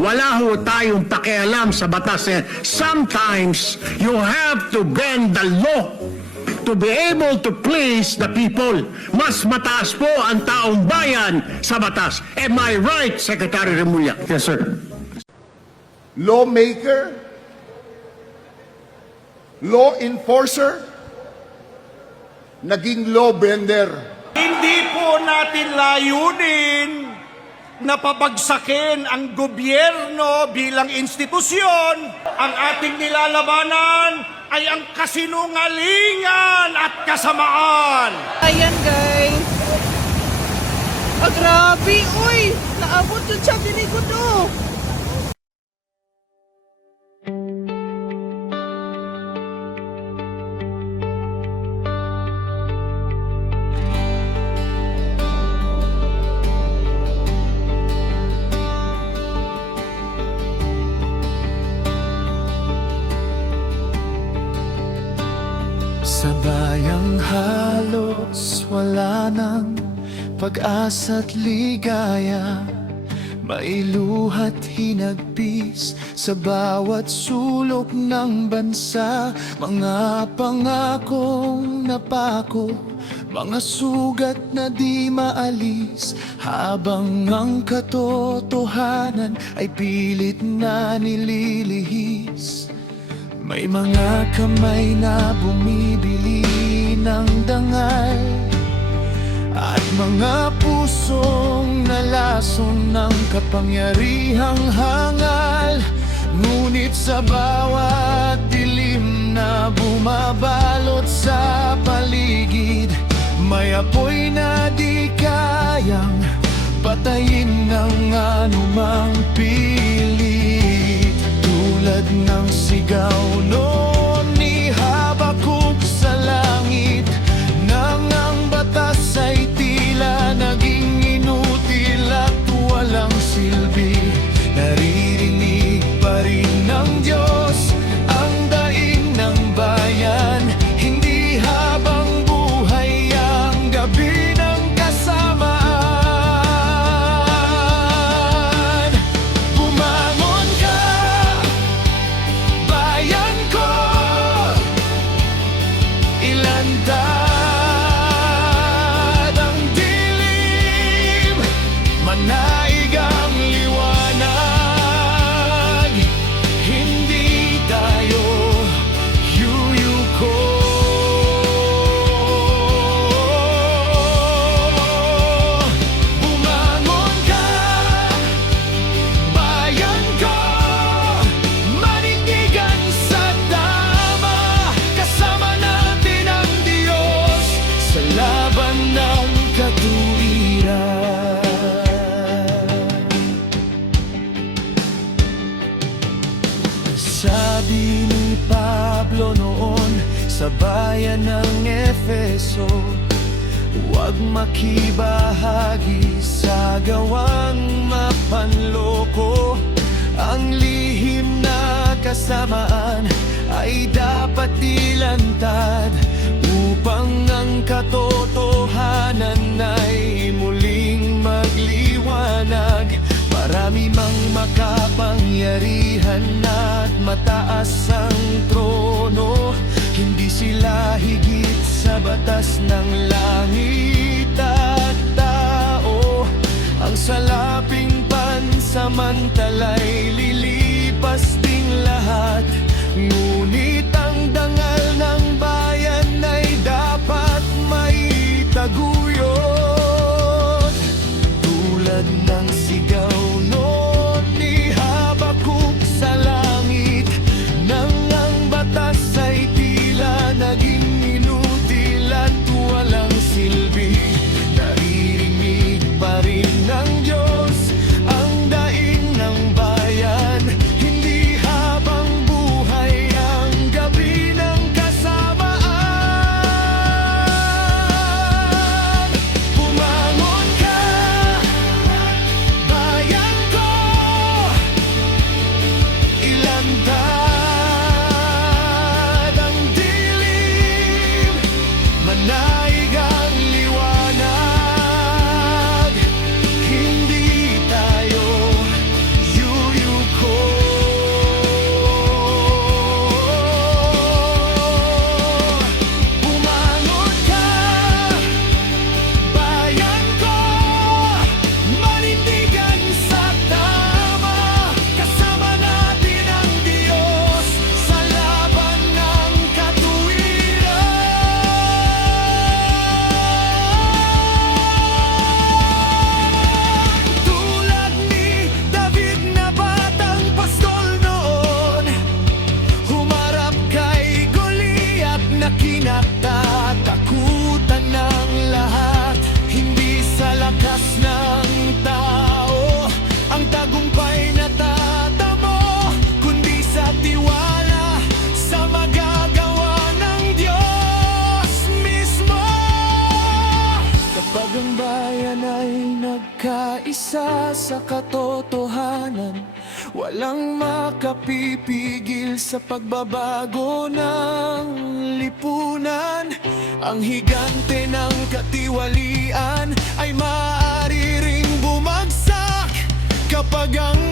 wala ho tayong pakialam sa batas. Sometimes, you have to bend the law to be able to please the people. Mas mataas po ang taong bayan sa batas. Am I right, Secretary Remulla? Yes, sir. Lawmaker, law enforcer, naging law bender. Hindi po natin layunin na pabagsakin ang gobyerno bilang institusyon. Ang ating nilalabanan ay ang kasinungalingan at kasamaan. Ayan guys. Ah, grabe. Uy, naabot yun siya dinikod oh. Sa bayang halos wala nang pag-asa't ligaya, mailuha't hinagpis sa bawat sulok ng bansa. Mga pangakong napako, mga sugat na di maalis, habang ang katotohanan ay pilit na nililihis. May mga kamay na bumibili ng dangal, at mga pusong nalason ng kapangyarihang hangal. Ngunit sa bawat dilim na bumabalot sa paligid, may apoy na di kayang patayin ng anumang pilit. Tulad ng sigaw noon ni Habakuk sa langit, nang ang batas ay tila naging inutil at walang silbi, naririnig pa rin ng Diyos ang daing ng bayan. Hindi habang buhay ang gabi ng kasamaan. Bumangon ka, bayan ko, ilandad ang dilim, manaig ang liwanag. Hindi tayo yuyuko. Bumangon ka, bayan ko, manindigan sa tama. Kasama natin ang Diyos sa laban ng katuwiran. Sabi ni Pablo noon sa bayan ng Efeso, huwag makibahagi sa gawang mapanloko. Ang lihim na kasamaan ay dapat ilantad, upang ang katotohanan ay muling magliwanag. Marami mang makapangyarihan at mataas ang trono, hindi sila higit sa batas ng langit at tao. Ang salaping pansamantala'y lilipas ding lahat, ngunit ang dangal ng bayan ay dapat maitaguyod. Tulad ng sigaw noon ni Habakuk sa langit, nang ang batas ay tila naging inutil at walang silbi, naririnig pa rin ng Diyos ang daing ng bayan. sa katotohanan, walang makapipigil sa pagbabago ng lipunan. Ang higante ng katiwalian ay maaari ring bumagsak kapag ang